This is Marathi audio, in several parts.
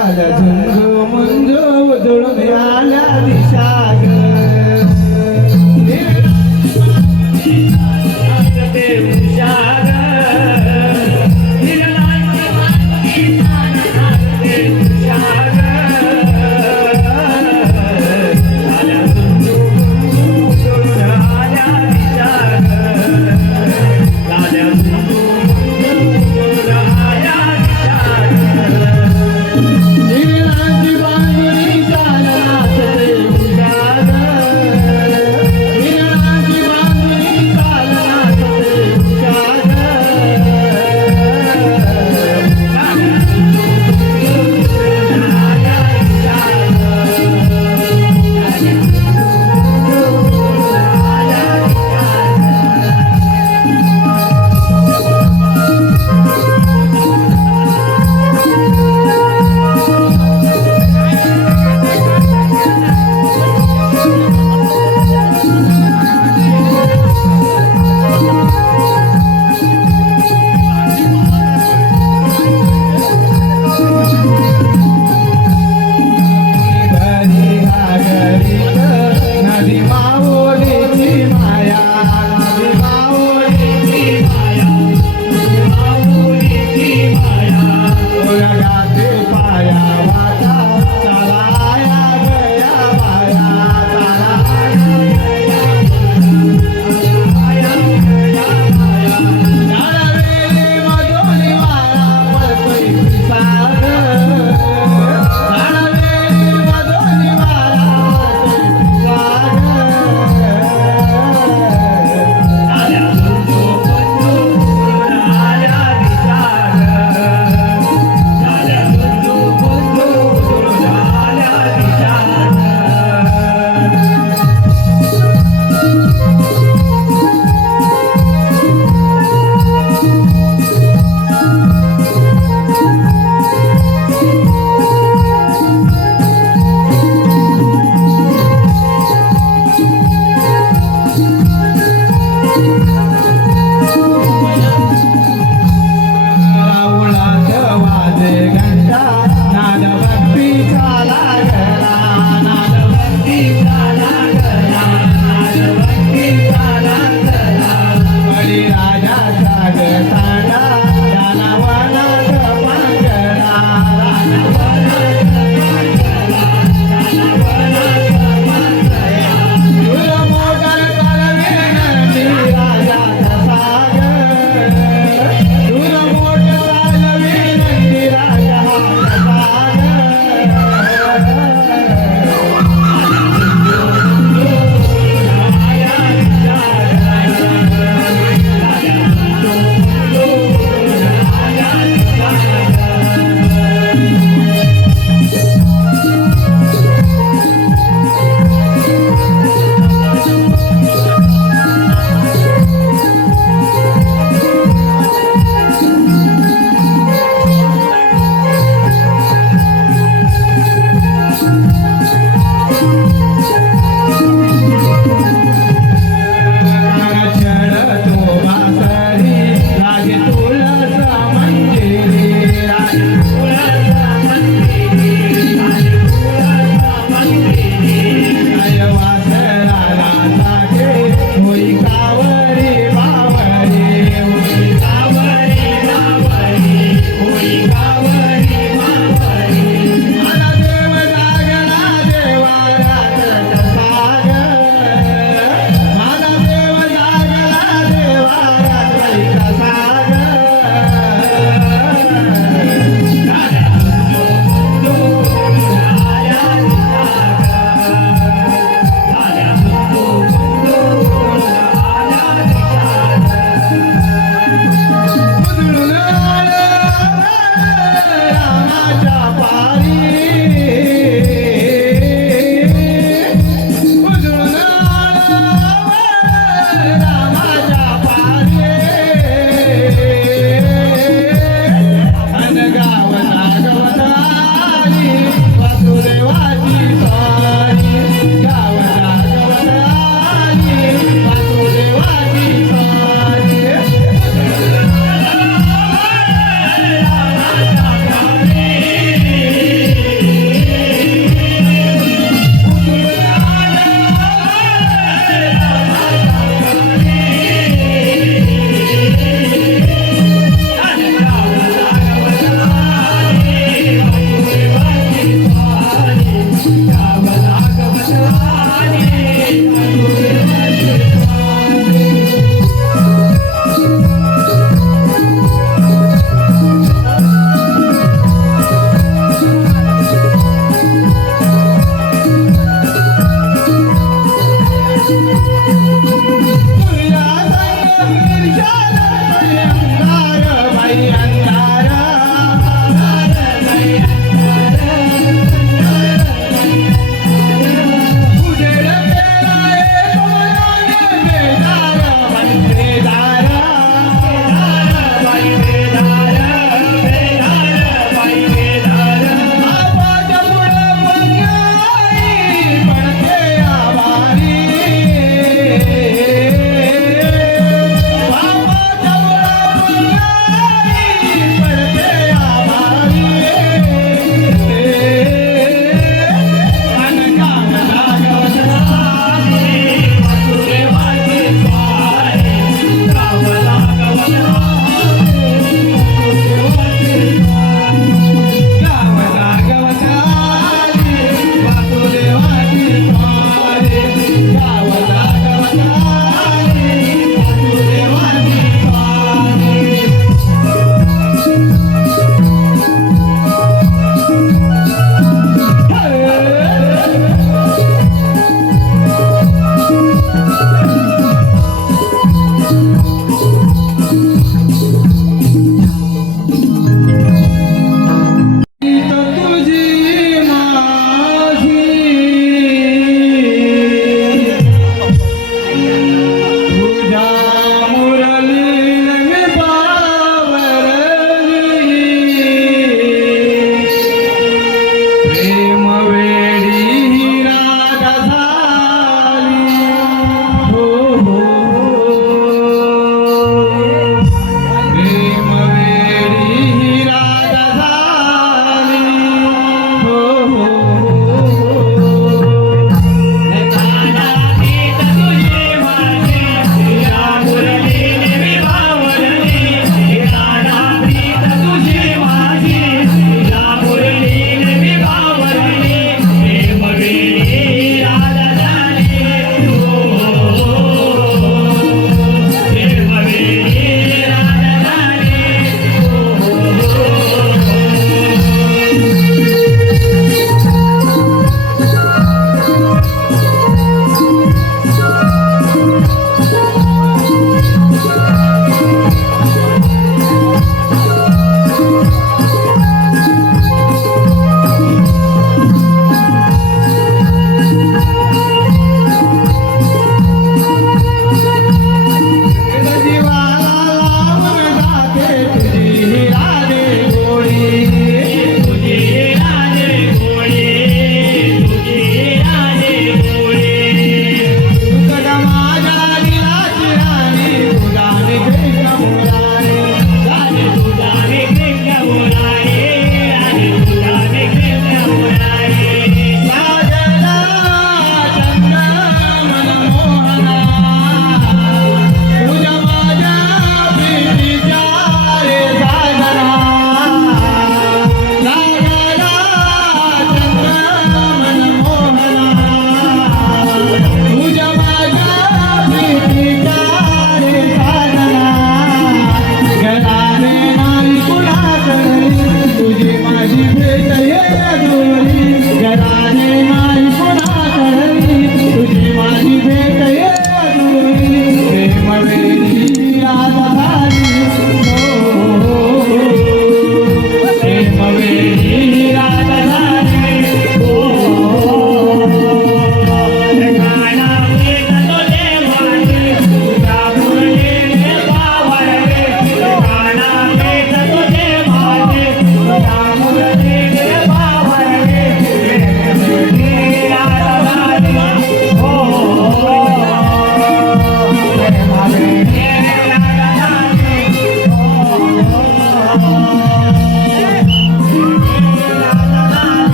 झाल्या झुंज मुंज उजळून आल्या दिशा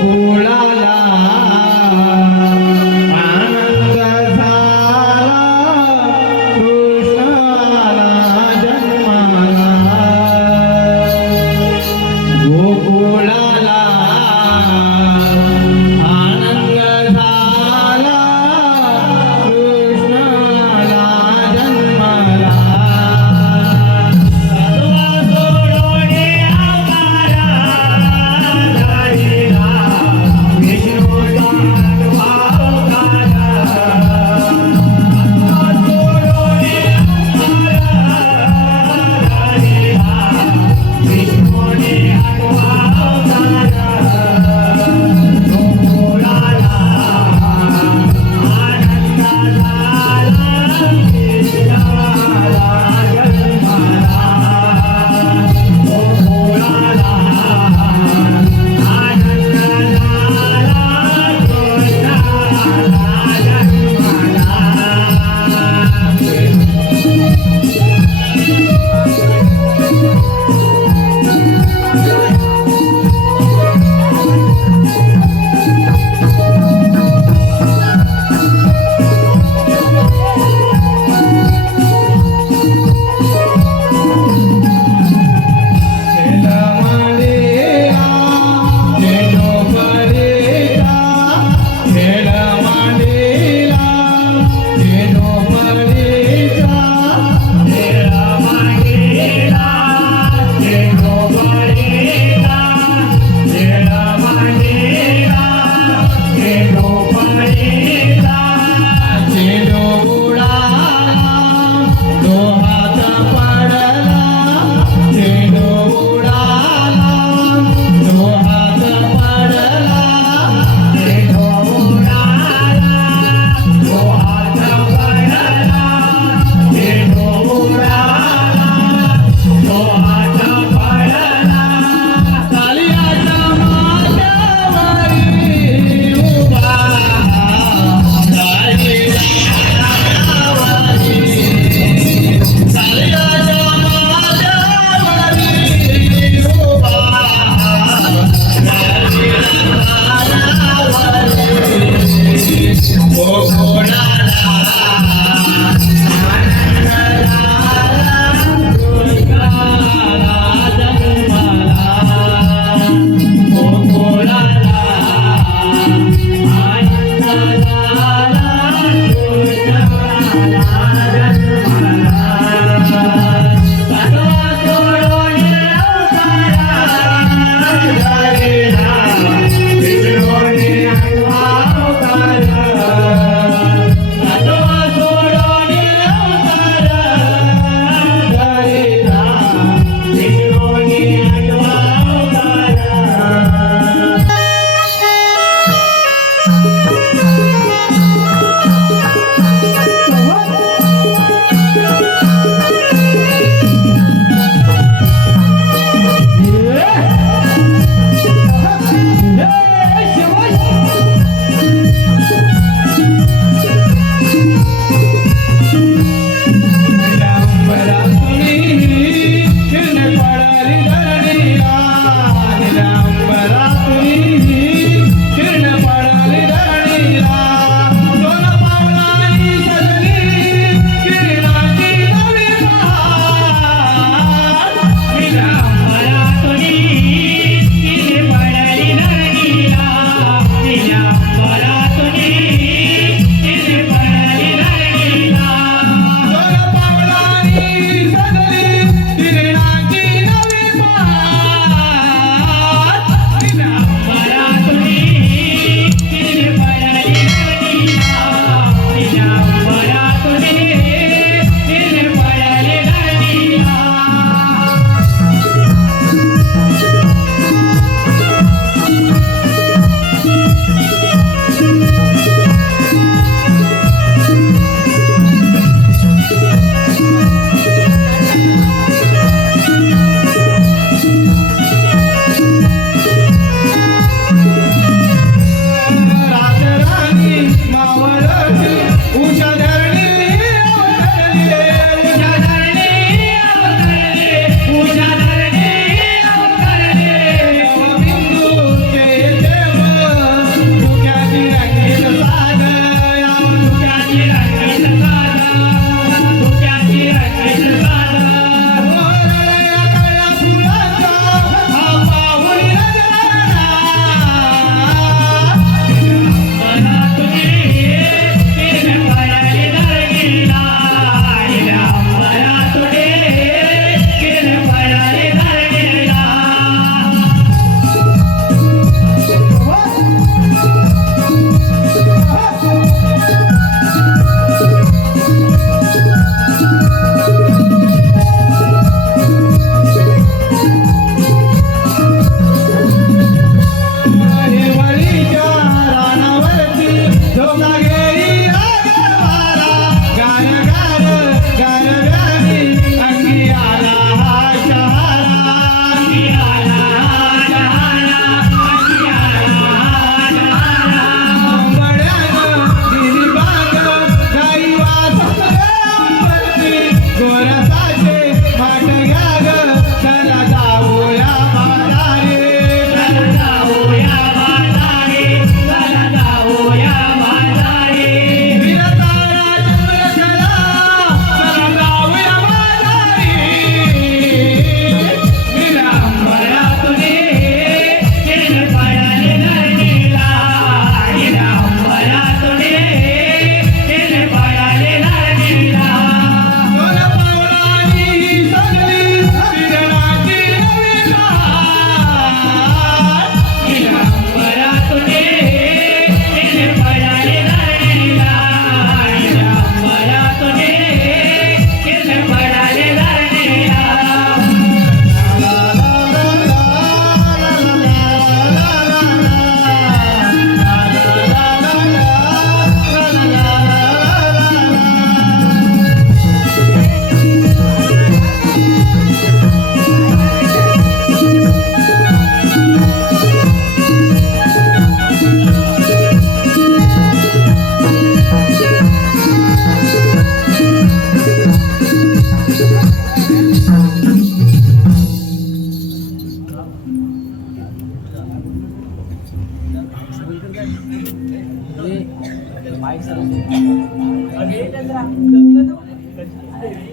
गोकुळाला आनंद झाला कृष्णाला जन्माला गोकुळाला आनंद झाला कृष्णाला जन्माला सोडोने आम्हाला जाईला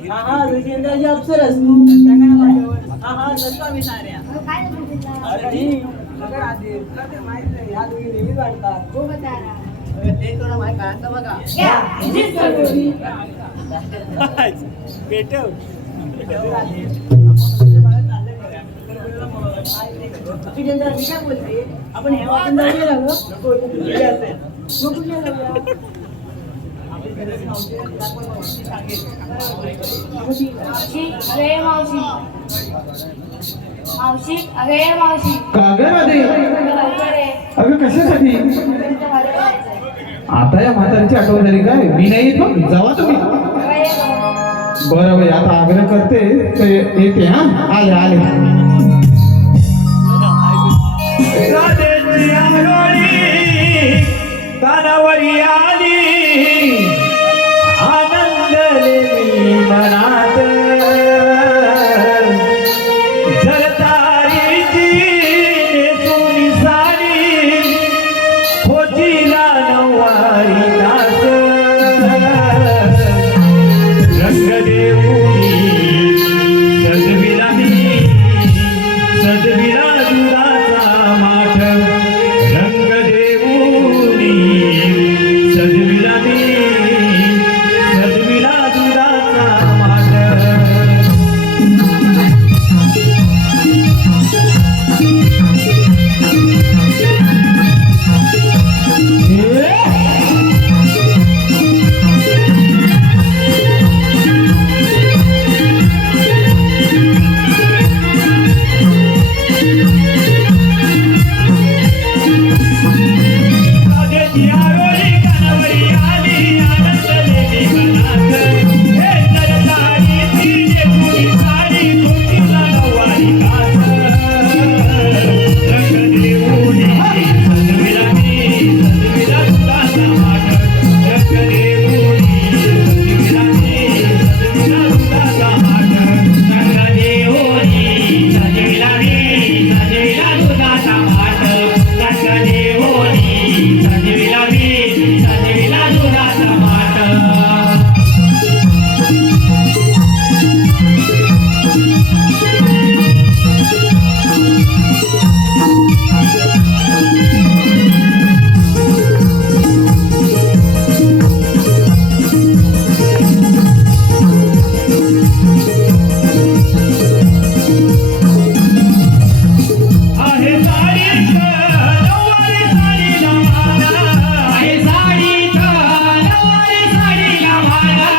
हा दुसऱ्यांदाची अप्सरस तू हा नसतो आम्ही साऱ्या नेहमीच वाटतात ते थोडं माहिती काढता बघा मी काय बोलते आपण ह्या वाटून जाऊया ना मावशी अगे मावशी का ग राधे? अगं कशासाठी? आता या म्हातारीची आठवण झाली काय? मी नाही येत मग जावा तुम्ही. बरं बाई आता आग्रह करते ते येते. हा आले आले. राधेची आंघोळी कानावरी आली आनंदले मी मनात जलतारीची नेसुनी साडी खोचीला नऊवारी दास रंग देऊनी सजविला मी सजविला दुधाचा माठ रंग देऊनी सजविला मी सजविला दुधाचा माठ राधेची आरोळी कानावरी आली आनंदले मी मनात हे जलतारीची नेसुनी साडी खोचीला नऊवारी दास रंग देऊनी सजविला मी सजविला दुधाचा माठ रंग देऊनी सजविला मी सजविला दुधाचा माठ रंग देऊनी सजविला मी सजविला दुधाचा माठ रंग देऊनी सजविला मी सजविला दुधाचा माठ आहे साडीचं नऊवारी साडीला माला आहे साडीचं नऊवारी साडीला माला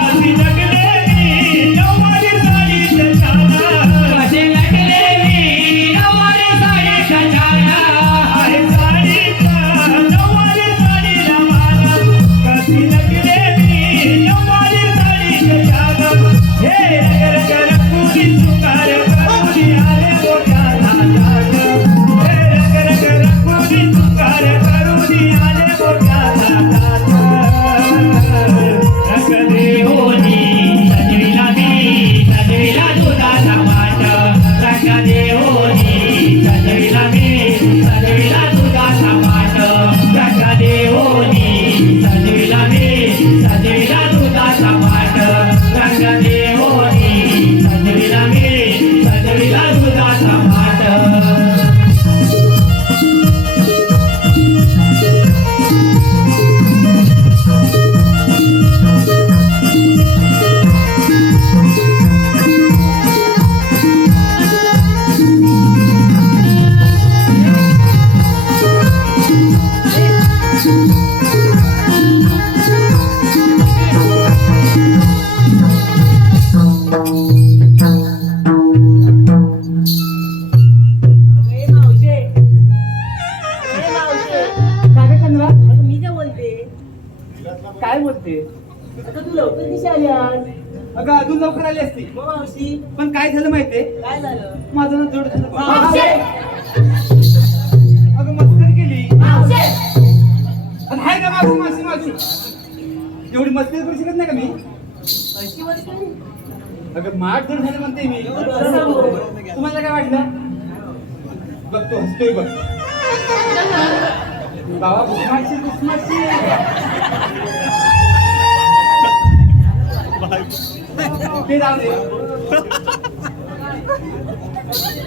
कशी नटले मी नऊवारी साडीचं छाना कशी नटले मी नऊवारी साडीचं छाना आहे साडीचं नऊवारी साडीला माला कशी नटले मी नऊवारी साडीचं छाना हे रंग रंगुली सुकार करुनी आले मोठ्या नाचात हे रंग रंगुली सुकार करुनी आले मोठ्या नाचात रंग देऊनी सजविला मी सजविला दुधाचा माठ रंग देऊनी सजविला मी सजविला दुधाचा माठ रंग देऊनी सजविला मी सजविला दुधाचा माठ रंग देऊनी सजविला मी सजविला दुधाचा माठ मी काय बोलते काय बोलते? आता तू लवकर कशी आली आज अगं अजून लवकर आली असती मग मावशी पण काय झालं माहितीये? काय झालं माझं ना जोड झालं. मावशी अगं मस्करी केली. मावशी आणि हाय का मावशी मावशी मावशी एवढी मस्करी करू शकत नाही का मी? अशी बोलते अगं माठ जोड झालं म्हणते मी. तुम्हाला काय वाटलं? बघ तो हसतोय बघ. बाबा बुकमाशी बुकमाशी ते जाऊ दे.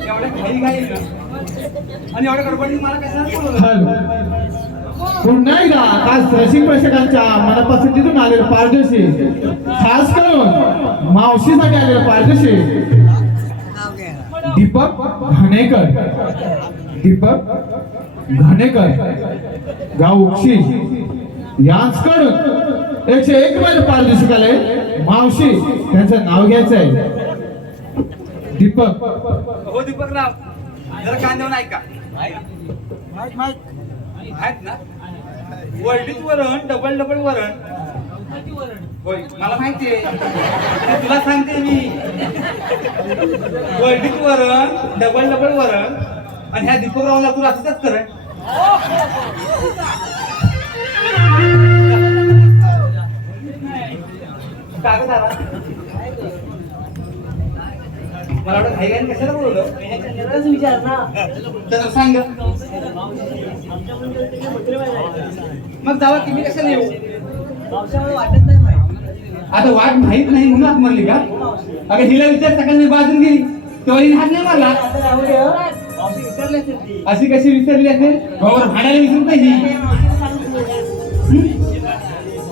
एवढ्या घाई घाई ना आणि एवढ्या गडबडीत मला कशाला बोलवलं? पुन्हा एकदा आज रसिक प्रेक्षकांच्या मनपसंतीतून आलेलं पारदर्शी खास करून मावशीसाठी आलेलं पारदर्शी दीपक घाणेकर. दीपक घाणेकर गाव उक्षी यांच्याकडून 101 रुपये पारितोषिक आले. मावशी त्यांचं नाव घ्यायचं आहे. दीपक. हो दीपकराव, जरा कान देऊन ऐका. आहेत ना वर्ल्डीत वरण डबल डबल वरण. होय मला माहिती आहे, तुला सांगते मी. वर्ल्डीत वरण डबल डबल वरण आणि ह्या दीपकरावला तू असंच कर. कागद आला मला वाटतं घाई घाईने कशाला बोलवलं? चंद्राच विचार ना. तर सांग आमच्या मंडळात त्याचे मंत्री पाहिजे. मग जावा की मी कशाला येऊ? पावसामुळे वाटत नाही माहिती. आता वाट माहित नाही म्हणून हात मारली का? अगं हिला विचार सकाळी बाजून गेली तेव्हा हिने हात नाही मारला. आता राहू दे हं. मावशी विसरली असेल ती. अशी कशी विसरली असेल? बरोबर भाड्याला विसरून पाहिजे. मावशीला सांगितलं.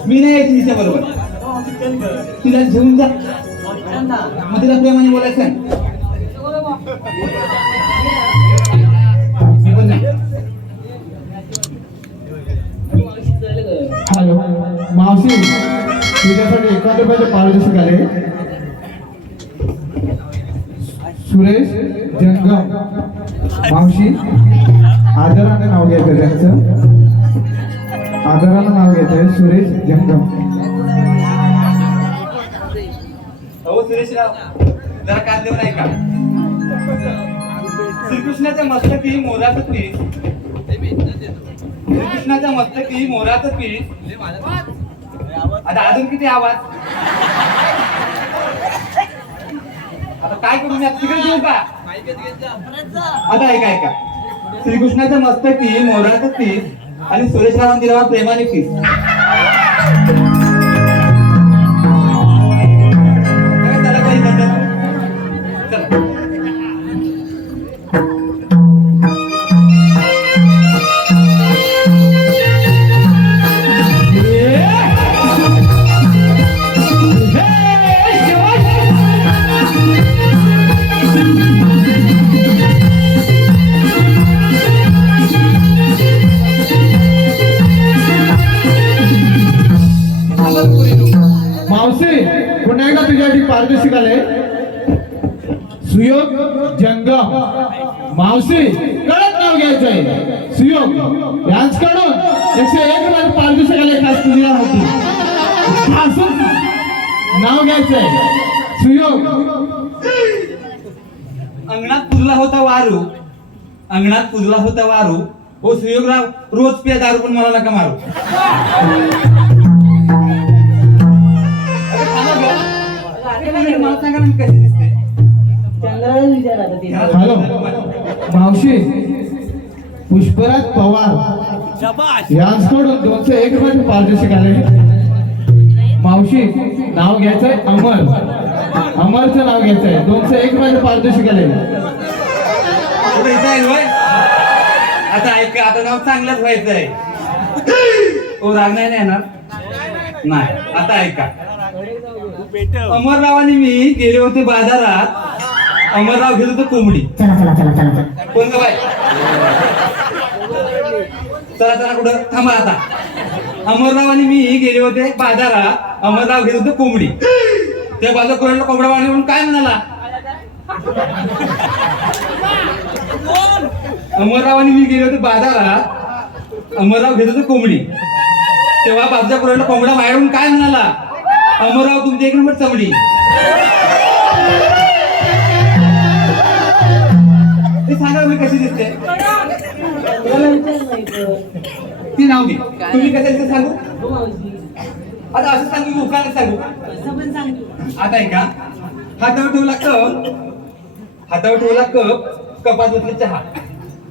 मी नाही यायची तिच्या बरोबर. मावशी चल गं. तिला घेऊन जा. मावशी चल ना. मग तिला प्रेमाने बोलायचं. मी पण नाही. हॅलो मावशी तुझ्यासाठी 1 रुपयाचे पारितोषिक आले. सुरेश जंगम. मावशी आदराने नाव घ्यायचं त्यांचं. आदरानं नाव घ्यायचंय सुरेश जंगम. हो सुरेशराव, जरा कान देऊन ऐका. श्रीकृष्णाच्या मस्तकी मोराचं पीस. श्रीकृष्णाच्या मस्तकी मोराचं पीस. आता अजून किती आवाज? आता काय करू मी? तिकडे देऊ का? आता ऐका ऐका. श्रीकृष्णाच्या मस्तकी मोराचं पीस आणि सुरेशराव दिला प्रेमाने पीस. त्याला काही बदल? चला. मावशी पुन्हा एकदा तुझ्यासाठी पारितोषिक आले. सुयोग जंगम. मावशी कळत नाव घ्यायचंय. सुयोग यांच्याकडून 101 रुपये पारितोषिक आले. खास तुझ्या होती खासून नाव घ्यायचंय. सुयोग. अंगणात पुजला होता वारू. अंगणात पुजला होता वारू. हो सुयोगराव, रोज पिया दारू पण मला नका मारू. मला सांगा ना मी कशी दिसते? चंद्राच विचार आता तिला. हॅलो मावशी पुष्पराज पवार यांच्याकडून 201 रुपये पारितोषिक आले. मावशी नाव घ्यायचंय अमर. अमरचं नाव घ्यायचंय. 201 रुपये पारितोषिक आले. कुठे इथं आहे होय? आता ऐक, आता नाव चांगलंच व्हायचंय. ओ राग नाही ना येणार? नाही. आता ऐका. अमरराव आणि मी गेले होते बाजारात. अमरराव घेत होते कोंबडी. कोण ग बाय? चला चला कुठं थांबा आता. अमरराव आणि मी गेले होते बाजारात. अमरराव घेत होते कोंबडी. त्या बाजार कोणाला कोंबडा वाणी म्हणून काय म्हणाला? अमरराव आणि मी गेले होते बाजारात. अमरराव घेत होते कोंबडी. तेव्हा बाजूच्या कोणाला कोंबडा वाढवून काय म्हणाला? अमरराव तुमची 1 नंबर चमडी. ते सांगा मी कशी दिसते? मला विचार नाही गं. ती नाव घे. तुम्ही कसं दिसते सांगू? हो मावशी. आता असं सांगू की उखाणं सांगू? कसं पण सांगतो. आता ऐका. हातावर ठेवला कप. हातावर ठेवला कप. कपात बसले चहा.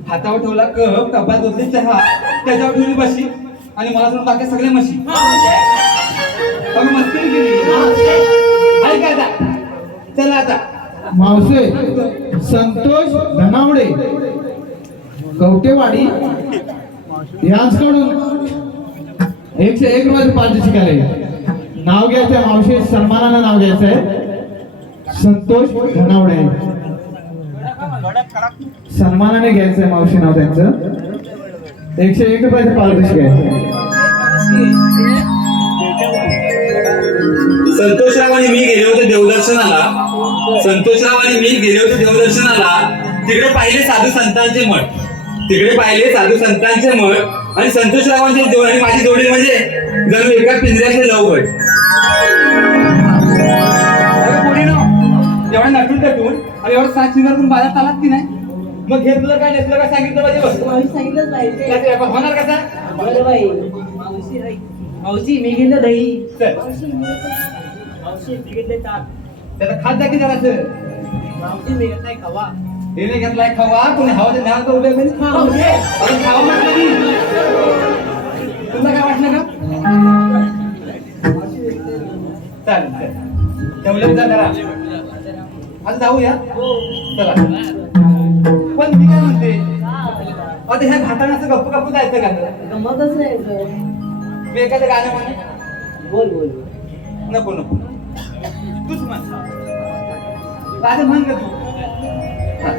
हातावर ठेवला कप, कपात होते चहा, त्याच्यावर ठेवली बशी आणि मला सोडून बाकी सगळे म्हशी. आम्ही मस्ती केली. ऐका आता, चला आता. मावशे संतोष धनावडे कवटेवाडी यांच्याकडून 101 रुपयाचे पारितोषिक आले. नाव घ्यायचंय मावशे, सन्मानानं नाव घ्यायचंय. संतोष धनावडे सन्मानाने घ्यायचंय मावशी नाव त्यांचं. 101 रुपयाचे पारितोषिक आहे. संतोषराव आणि मी गेले होते देवदर्शनाला. संतोषराव आणि मी गेले होते देवदर्शनाला. तिकडे पाहिले साधू संतांचे मठ. तिकडे पाहिले साधू संतांचे मठ आणि संतोषरावांची जोडी आणि माझी जोडी म्हणजे जणू एका पिंजऱ्याचे लवगड. एवढा नटून टटून आणि एवढं 7 शिंगार करून बाजारात आलात की नाही? मग घेतलं काय नसलं काय सांगितलं पाहिजे बस. मावशी सांगितलंच पाहिजे. त्यात व्यापार होणार कसा? बरं बाई. मावशी मी घेतलं दही. चल, मावशी मी घेतले ताक. त्याचा खात जा की जरासं. मावशी मी घेतलाय खवा. हे नाही घेतलाय खवा, कोणी हवा ज्ञान तर उभे अरे खावा म्हटलं की तुला काय वाटलं का? चालेल चालेल, तेवढं जा जरा. आज जाऊया. चला. पण मी काय म्हणते, आता ह्या घाटाने असं गप्प गप्प जायचं का? गमतच नाही सर. मी एखादं गाणं म्हणे. बोल बोल. नको नको, तूच म्हण. राजा म्हण का तू? हा.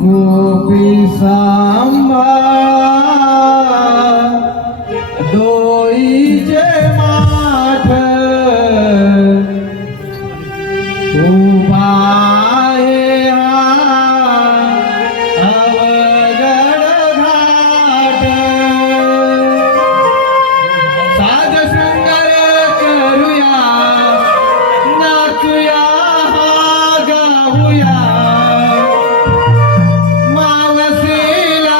गोपी सांबा डोईचे माठ उभा आहे हा अवघड घाट. साज शृंगार करूया, नाचूया गाऊया, मावशीला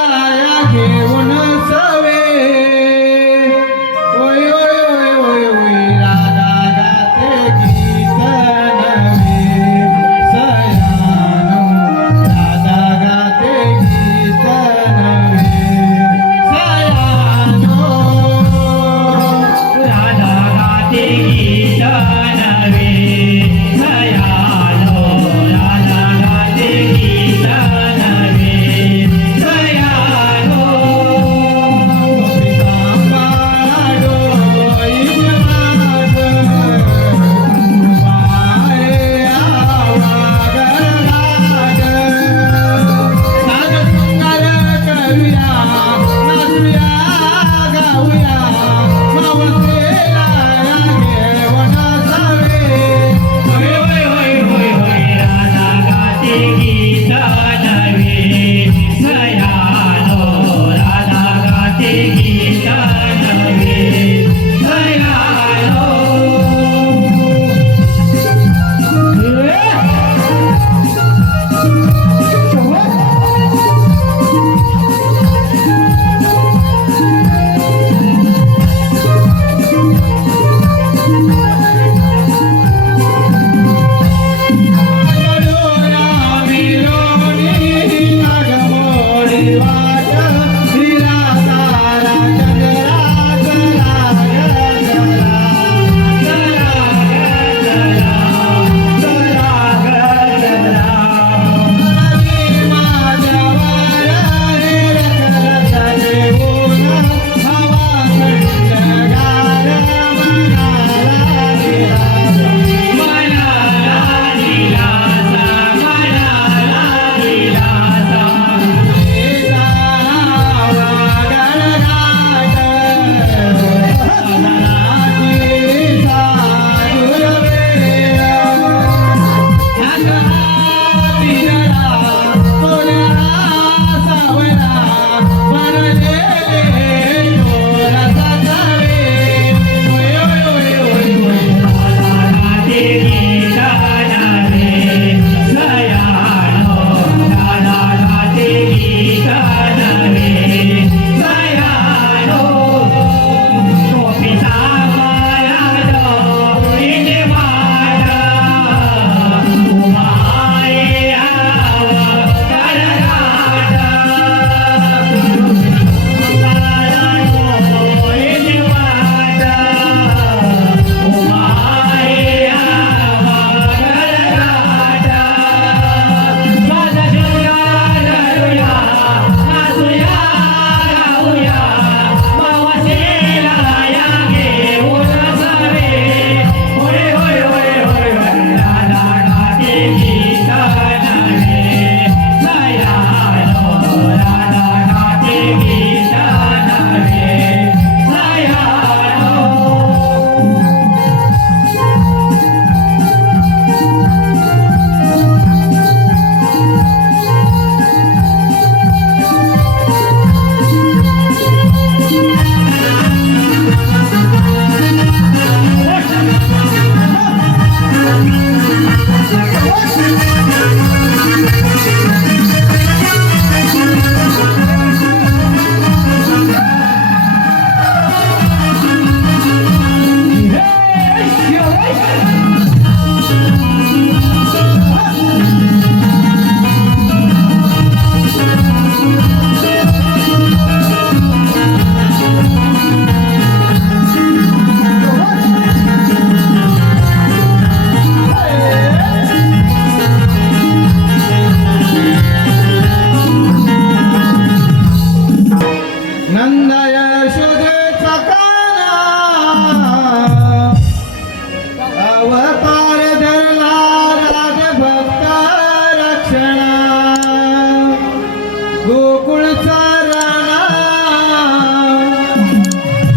गोकुळचा राणा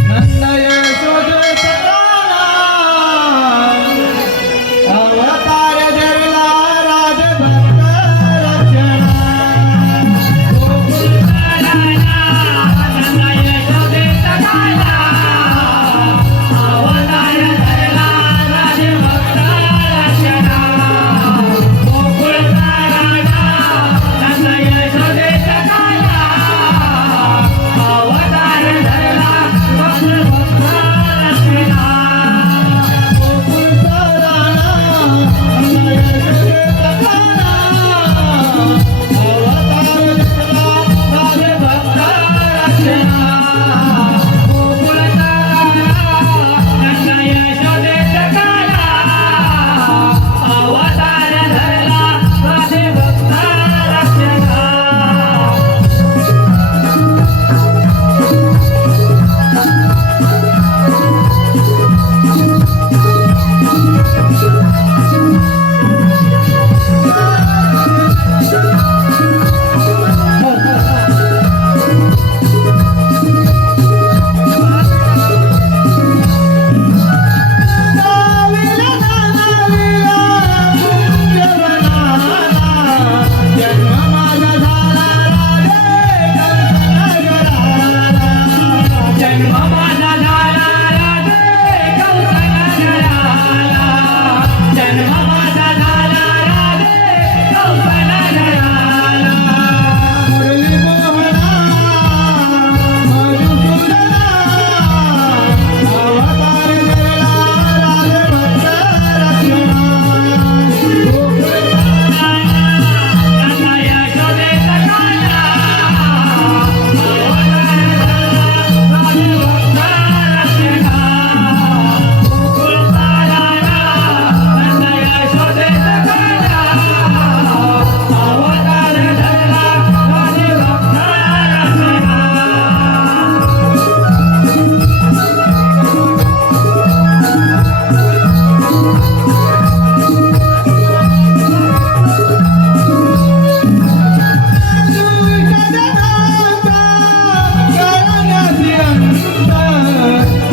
नंद यशोदेचा राणा अवतार धरला राजभक्त रचना गोकुळचा राणा नंद यशोदेचा राणा अवतार धरला राजभक्त रचना गोकुळचा राणा नंद यशोदेचा राणा अवतार धरला राजभक्त रचना गोकुळचा राणा नंद यशोदेचा राणा अवतार धरला राजभक्त रचना गोकुळचा राणा नंद यशोदेचा राणा अवतार धरला राजभक्त रचना नाविला नाविला पुण्यवनाला जन्म माझा झाला राधे जन्म माझा झाला राधे कौसल्याला जन्म माझा झाला राधे कौसल्याला मुरली मोहना मधुसूदना अवतार धरला राजभक्त रचना गोकुळचा नंद यशोदेचा राणा अवतार धरला राजभक्त रचना गोकुळचा राणा नंद यशोदेचा राणा अवतार धरला राजभक्त रचना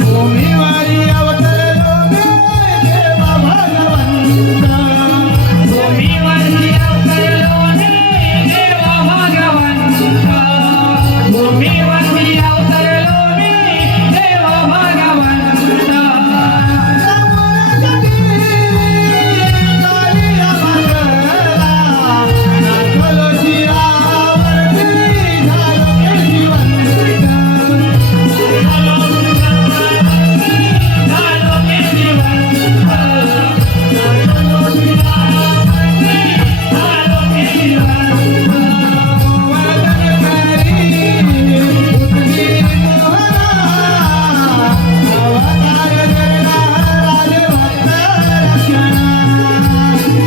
भूमीवारी अवतरलो देवा भगवंत भूमीवरती अवतरलो देवा भगवंत भूमीवरती अवतरलो देवा भगवंत झालो मी जिवंत झालो मी जिवंत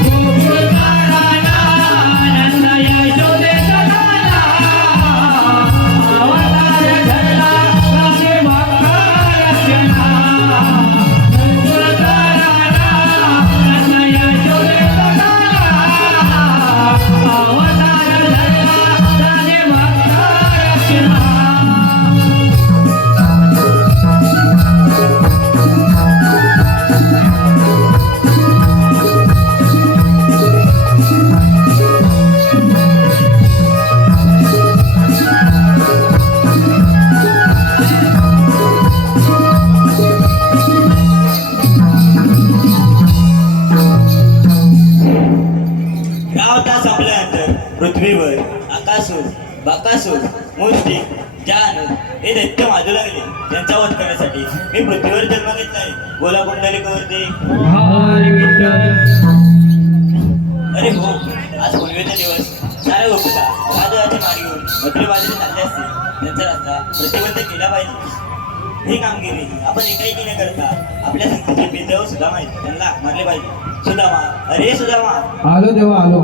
गोकुळचा राणा नंद यशोदेचा राणा अवतार धरला राजभक्त रचना गोकुळचा राणा नंद यशोदेचा राणा अवतार धरला राजभक्त रचना रावतास आपल्यानंतर पृथ्वीवर आकासूर बाकासूर मुष्टिक जानू हे दैत्य माजू लागले. त्यांचा वध करण्यासाठी मी पृथ्वीवर जन्म घेतला आहे. बोला पुंडलिकवरती. अरे हो, आज पूर्वीचा दिवस. सारे गोपिका राजाची मारी घेऊन मथुरे बाजूला चालले असतील. त्यांचा रस्ता प्रतिबंध केला पाहिजे. ही कामगिरी आपण एकाएकी न करता आपल्या संस्थेचे पिंजरावर सुदामा आहेत त्यांना मारले पाहिजे. सुदामा, अरे सुदामा. आलो देवा आलो.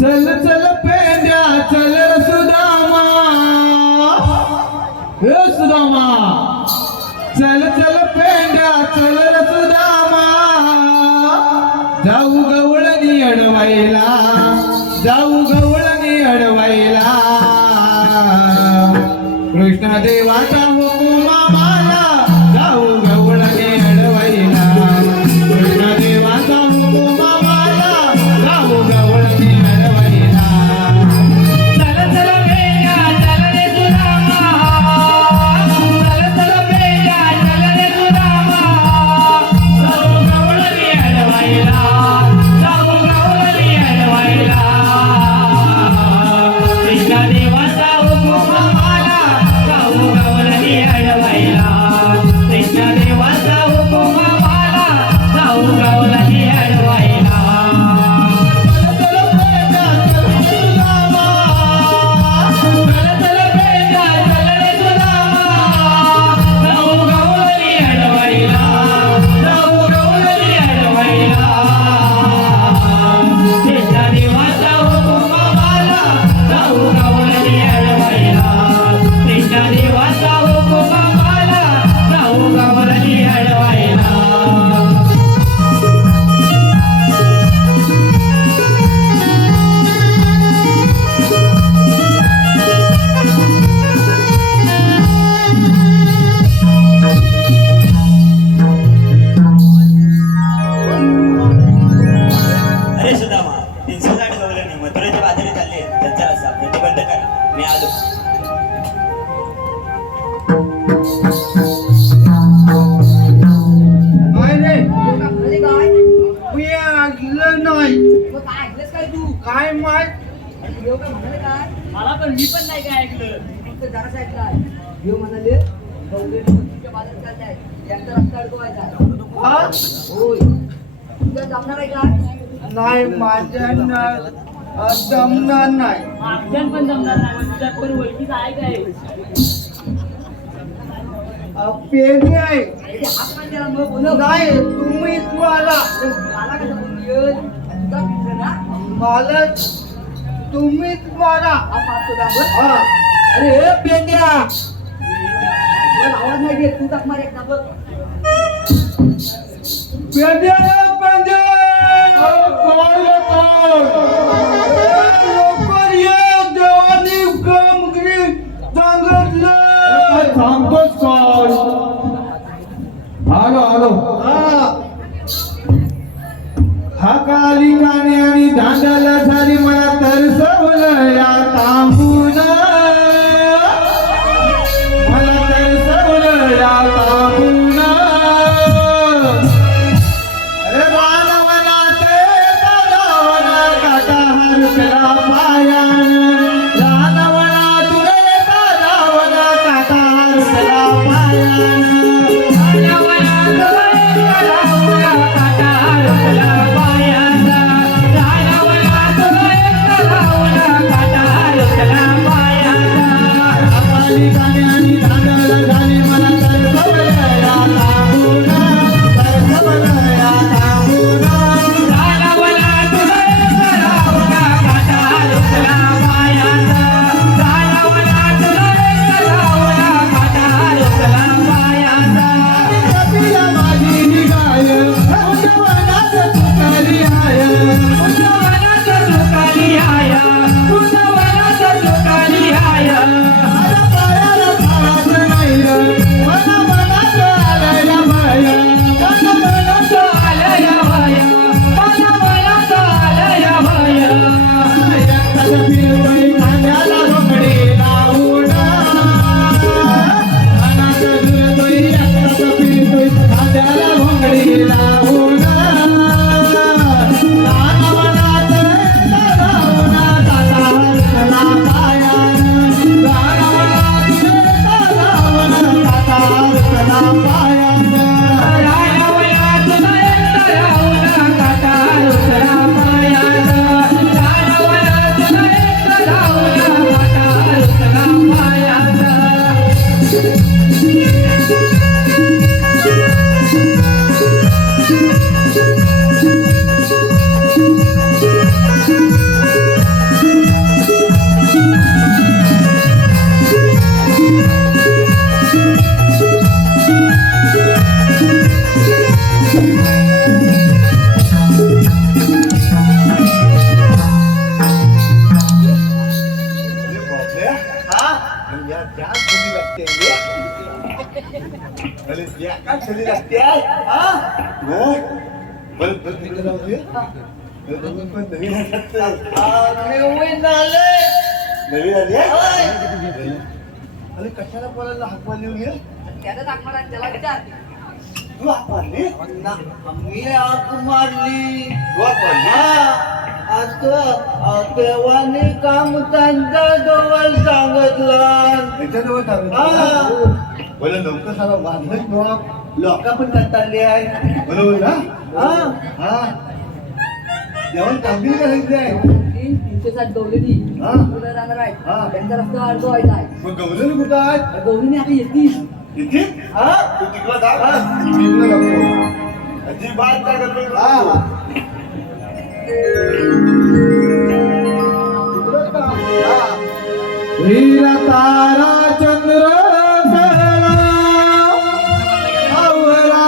चल चल पेंड्या चल रे सुदामा, हे सुदामा. चल चल पेंड्या चल रे सुदामा, जाऊ गवळणी अडवायला. जाऊ गवळणी अडवायला कृष्ण देवाचा हुकुम आम्हाला जाऊ गवळणी अडवायला कृष्ण देवाचा हुकुम आम्हाला जाऊ गवळणी अडवायला चल चल बेगा चल रे सुदामा चल चल बेगा चल रे सुदामा जाऊ गवळणी अडवायला जाऊ गवळणी अडवायला कृष्ण देवाचा हुकुम आम्हाला जाऊ गवळणी अडवायला कृष्ण देवाचा हुकुम आम्हाला जाऊ गवळणी अडवायला चल चल बेगा चल रे सुदामा जाऊ गवळणी अडवायला जाऊ गवळणी अडवायला कृष्ण देवाचा हुकुम आम्हाला जाऊ गवळणी अडवायला कृष्ण देवाचा हुकुम आम्हाला जाऊ गवळणी अडवायला अरे सुदामा 360 गवळणी मथुरेच्या बाजारी चालले त्यांचा रस्ता प्रतिबंध करा मी आलो काय रे अरे काय मी ऐकलं नाही मग काय ऐकलंस काय तू काय माहित देव काय म्हणाले काय मला पण मी पण नाही काय ऐकलं फक्त जरासं ऐकलाय देव म्हणाले गवळणी मच्छीच्या बाजारात चालताय एकदा रस्ता अडकवायचा हा? होय तुला जमणार आहे का नाही माझ्या जमणार नाही मागच्यान पण जमणार नाही तुझ्यात पण ओळखीच आहे काय पेरणी आहे अरे हात मान त्याला मग बोलव नाही तुम्हीच मला मला कसं बोलूय तुझा मित्र ना मला तुम्हीच मला हा पाच सुद्धा हा अरे पेंड्या आवाज नाही देत तू टाक मार एकदा बघ पेंड्या पेंड्या लवकर ये देवानी कामगिरी सांगितलं सांगतोच काय आलो हा कालिकाने आणि दांडाला झाली मला तरसवलं या तांबून मला तरसवलं या तांबून अरे रानवनात दादावना काटा हरकला पायान रानवनातून दादावना काटा हरकला पायान कालिकाने आणि दांडाला झाली मला तरसवलं या तांबून तरसवलं या तांबून रावला तुला क्या थंडी लागते अरे क्या काय थंडी लागते हा बरं तिकडे जाऊ दे पण नवीन नवीन आली अरे कशाला बोलायला हाक मारली होती त्यानं दाखवला त्याला विचार तू हाक मारली मी आग मारली तू हाक मारली देवाने काम त्यांच्या जवळ सांगितलं त्याच्याजवळ सांगितलं बरं लवकर सारा वाजलंच मग लोक पण कंटाळले आहे बरोबर ना हा जेवण कामगिरी करायची आहे 360 गवलेली हा. पुढे जाणार आहे हा. त्यांचा रस्ता अर्ज व्हायचा आहे मग गवलेली कुठं आहे गवलीने आता येतील इथे तू तिकडं जा मी इकडं लागतो अजिबात काय करतो वीर तारा चंद्र सरला अवरा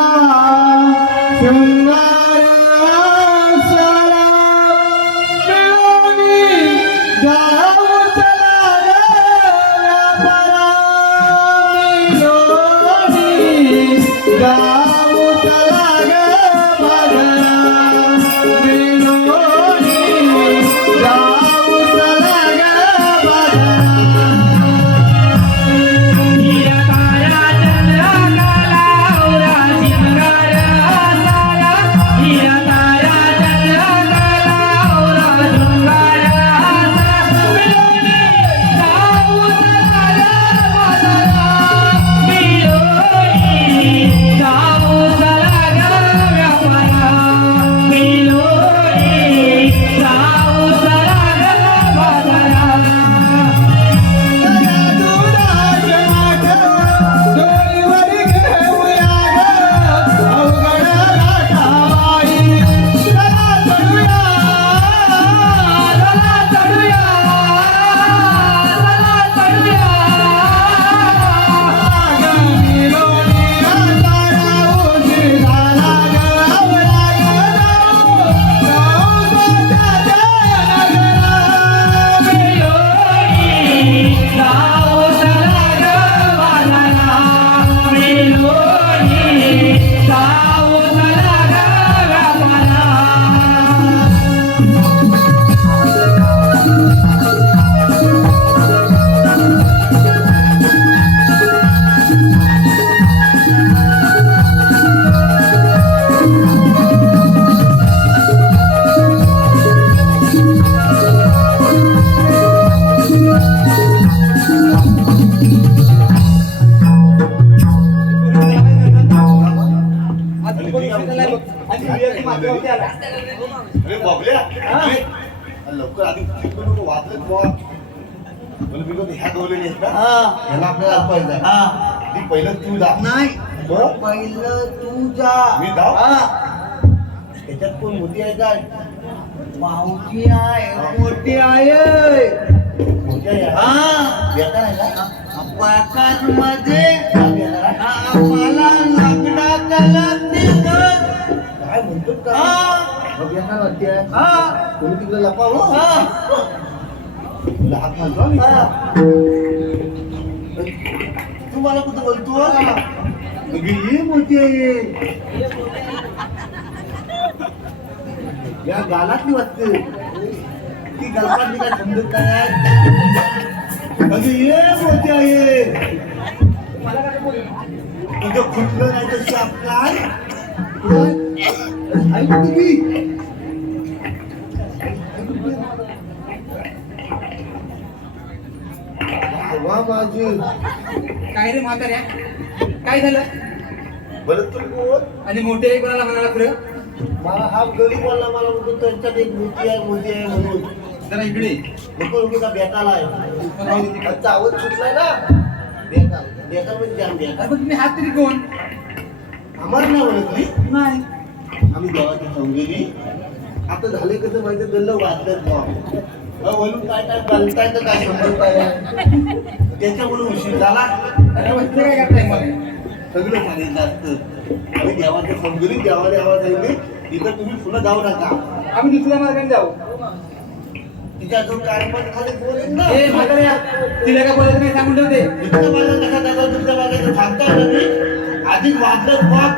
शृंगार सारा मिळूनी गाव चला व्यापारा मिळूनी गाव चला बाजारा मिळूनी गाव चला बाजारा अरे बाबल्या लवकर आधी तिकडून वाचलं बुवा मला बिलकुल ह्या गवलेली आहेत ना ह्याला आपल्याला पाहिजे आधी पहिलं तू जा नाही मग पहिलं तू जा मी जाऊ त्याच्यात कोण मोठी आहे काय मावशी आहे मोठी आहे मोठ्या या. बेकार आहे का? पाकार मध्ये मला लग्नाला काय म्हणतो का मग बेकार वाटते कोणी तिकडे लपाव तुला हात मारतो आम्ही. तू मला कुठं बोलतो अगं ये मोठी आहे या गालातली वाटते ती गलपातली काय समजत काय अगं ये मोठी आहे तुझं फुटलं नाही तर शाप काय ऐक तुम्ही वा माझे काय रे म्हाताऱ्या काय झालं बरं तू बोल आणि मोठे आई कोणाला म्हणाला खरं मला हा गरीब बोलला मला म्हणतो त्यांच्यात एक मोठी आहे म्हणून जरा इकडे नको नको का बेताला आहे आजचा आवाज सुटलाय ना बेताल बेताल म्हणजे जाम बेताल अरे पण तुम्ही हात तरी कोण आम्हाला नाही म्हणत मी नाही आम्ही देवाची समजेली आता झाले कसं माहिती गल्ल वाचलं म्हणून काय काय घालताय तर काय समजत आहे त्याच्यामुळे उशीर झाला अरे मग इथे काय करताय मग सगळं सांगितलं असतं आम्ही देवाच्या समजुरी देवाने आवाज ऐकले तिथं तुम्ही पुन्हा जाऊ नका आम्ही दुसऱ्या मार्गाने जाऊ तिच्या जो कारपट खाली बोलेन ना ए म्हाताऱ्या, तिला काय बोलायचं नाही सांगून ठेवते. दुसऱ्या बाजार कसा दादा दुसऱ्या बाजार थांबता ना मी आधी वाजलं बाप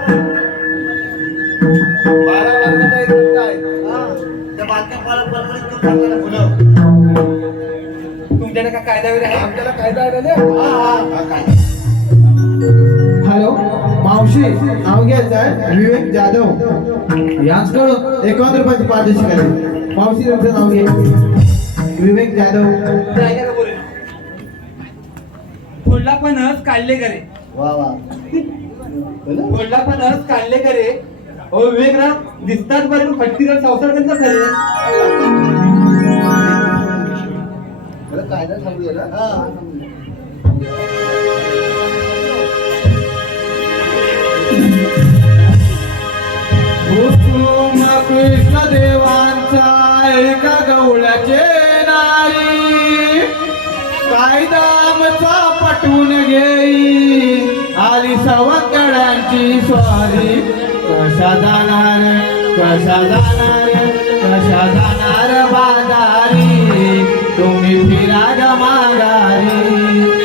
12 वाजता एक घंटा आहे त्या बातम्या मला परत तू सांगायला बोलव. तुमच्याकडे काय कायदा वगैरे आहे? आमच्याला कायदा आहे ना हा कायदा. हॅलो मावशी, नाव घ्यायचं आहे विवेक जाधव. यांच्याकडून 51 रुपयाची पारदर्शी करायची. मावशी तुमचं नाव घे. विवेक जाधव. ते ऐका का बोलेल? फोडला फणस काढले करे, वा वा फोडला फणस काढले करे. हो विवेकराव, दिसतात बरं फटकीदार संसार त्यांचा खरे. मला कायदा सांगूया ना हा हुकुम कृष्ण देवांचा एका गवळ्याचे नारी कायदा आमचा पटवून घेई आली सवंगड्यांची स्वारी. कशा जाणार बाजारी तुम्ही फिरा ग माघारी.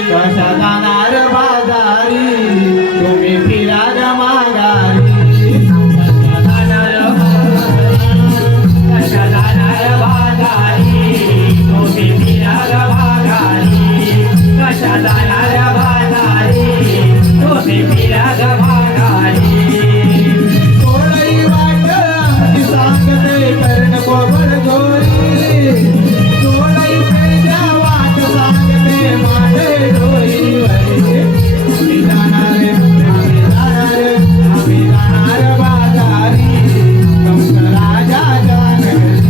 कशा जाणार बाजारी तुम्ही फिरा ग माघारी. थोडही वाट आमची सांगते कर्ण कोबळ गोरी. थोडही पेजा वाट सांगते माझे डोईवरी. आम्ही जाणार बाजारी कंस राजाच्या नगरी.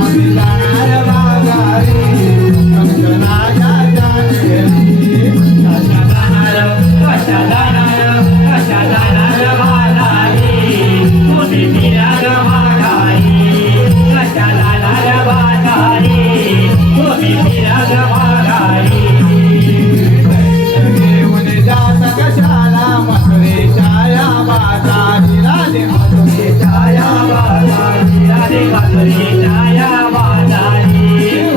आम्ही जाणार बाजारी कंस राजाच्या नगरी. घेऊन जात कशाला मथुरेच्या या बाजारी. राधे मथुरेच्या या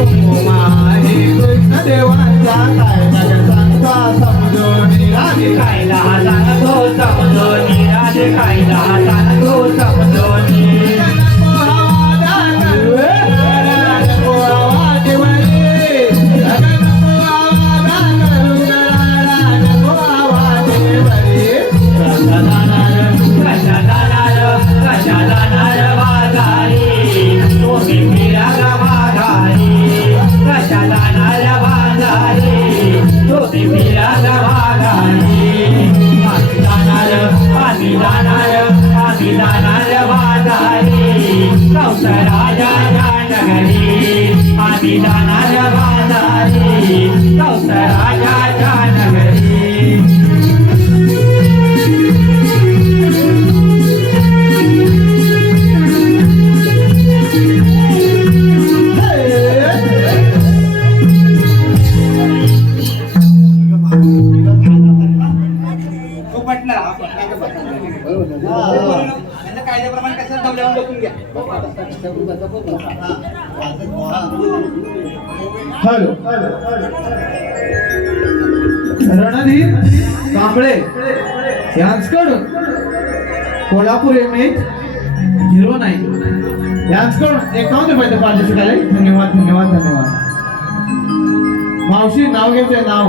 उपमा आहे कृष्ण देवांचा कायदा सांगता समजून. राधे तो पटणार. त्यांना कायद्याप्रमाणे कशाला दमल्यावर डोकून घ्या. हॅलो रणधीर कांबळे यांच्याकडून कोल्हापूर MH09 यांच्याकडून 51 रुपयाचं पारदर्शक आले. धन्यवाद. मावशी, नाव घ्यायचंय नाव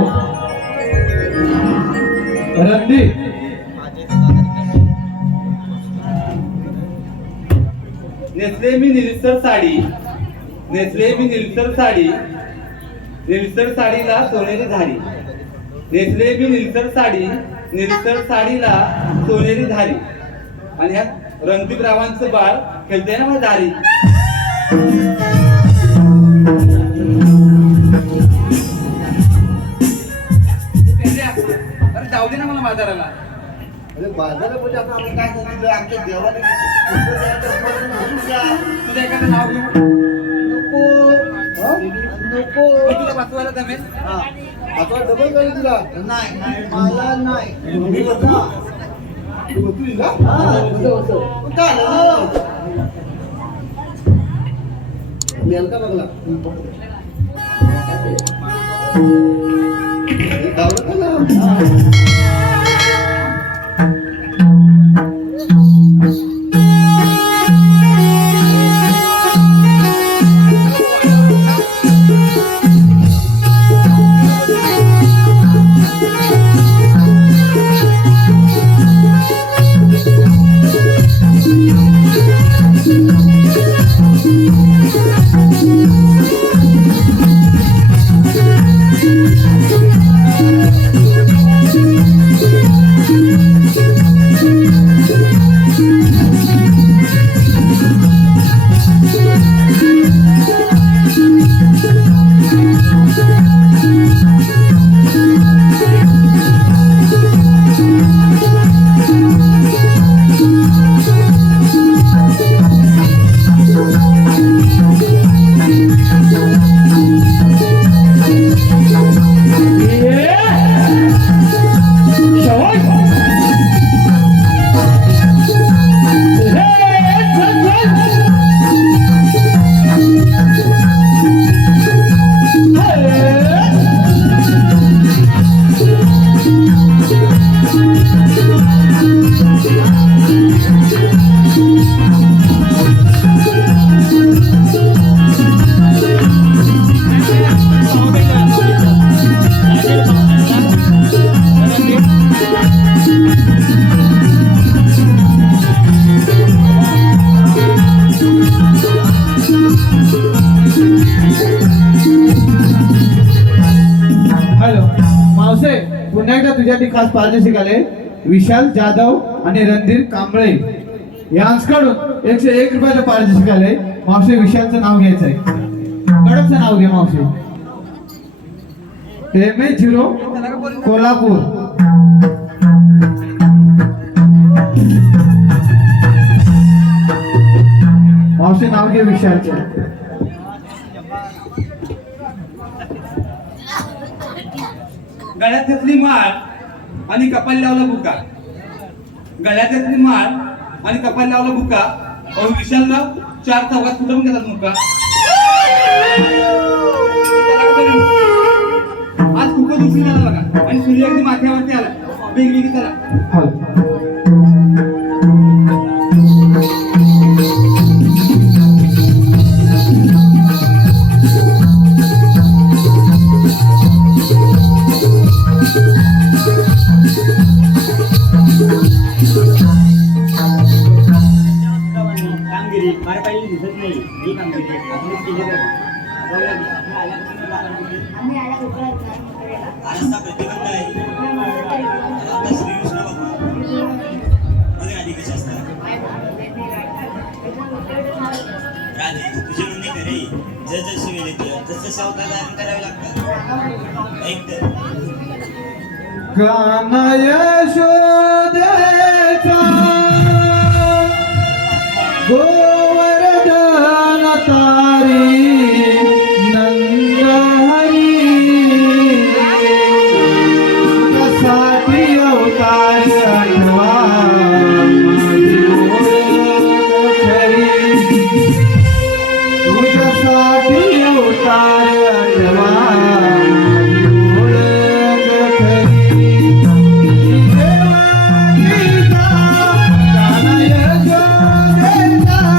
रणदीप. नेसले मी निळसर साडी, निळसर साडीला सोनेरी धारी. नेसले मी निळसर साडीला सोनेरी धारी. आणि ह्या रणदीपरावांचं बाळ खेळतंय ना माझ्या दारी. अरे जाऊ दे ना मला बाजाराला. अरे बाजारात म्हणजे आता आम्ही काय सांगितलं आमच्या देवाने तुझं एखादं नाव घेऊ. नको तुला वाचवायला जमेल. आता डबल करी तुला नाही मला नाही मी होता तू होती ना काय नेलका बघला गावडं का ना? हॅलो मावसे, पुन्हा एकदा तुझ्यासाठी खास पारदर्शी आले विशाल जाधव आणि रणधीर कांबळे यांच्याकडून 101 रुपयाचं पारदर्शी आले. मावसे विशालचं नाव घ्यायचं आहे. कडकचं नाव घ्या मावसे. MA0 कोल्हापूर. मावसे नाव घे विशालचं. गळ्यात घेतली माळ आणि कपाल लावला बुका. गळ्यात घेतली माळ आणि कपाल लावला बुका. अहो विशालला 4 चौघात कुठं घेतात मुका. आज खूपच उशीर झाला बघा आणि सूर्य अगदी माथ्यावरती आला. वेगवेगळी चला. कामगिरी फार पाहिली दिसत नाही. ही कामगिरी आपणच केली पाहिजे. आम्ही आल्या कोकणात नाही मोकळेला. आरसा प्रतिबंध आहे. आता श्रीकृष्ण भगवान बघ आधी कसे असतात. राधे तुझे म्हणणे खरे. जसे वेळे तसं अवतार धारण करावे लागतात. ऐक तर काना यशोदेचा गोवर्धन तारी नंद हरी तुझ्यासाठी अवतार आठवा खरी. तुझ्यासाठी अवतार आठवा Krishna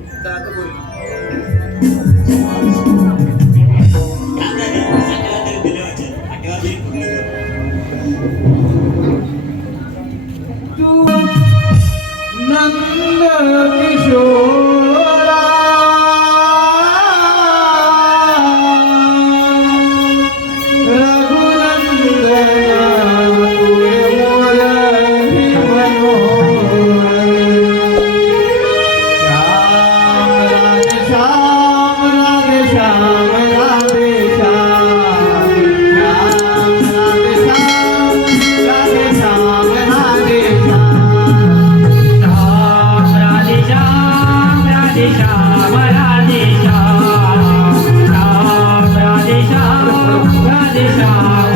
तर आता बोल रामराजे, 7 तरी दिले होते 8 तरी पूर्ण तू नंद किशोरा श्याम राधे श्याम राधे श्याम राधे श्याम राधे श्याम राधे श्याम